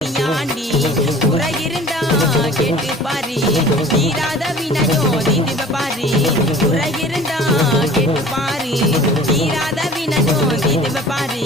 Yaounde குறையிருந்தா கேட்டு பாரி தீராத வினையோ தீர்த்து பாரி குறையிருந்தா கேட்டு பாரி தீராத வினையோ தீர்த்து பாரி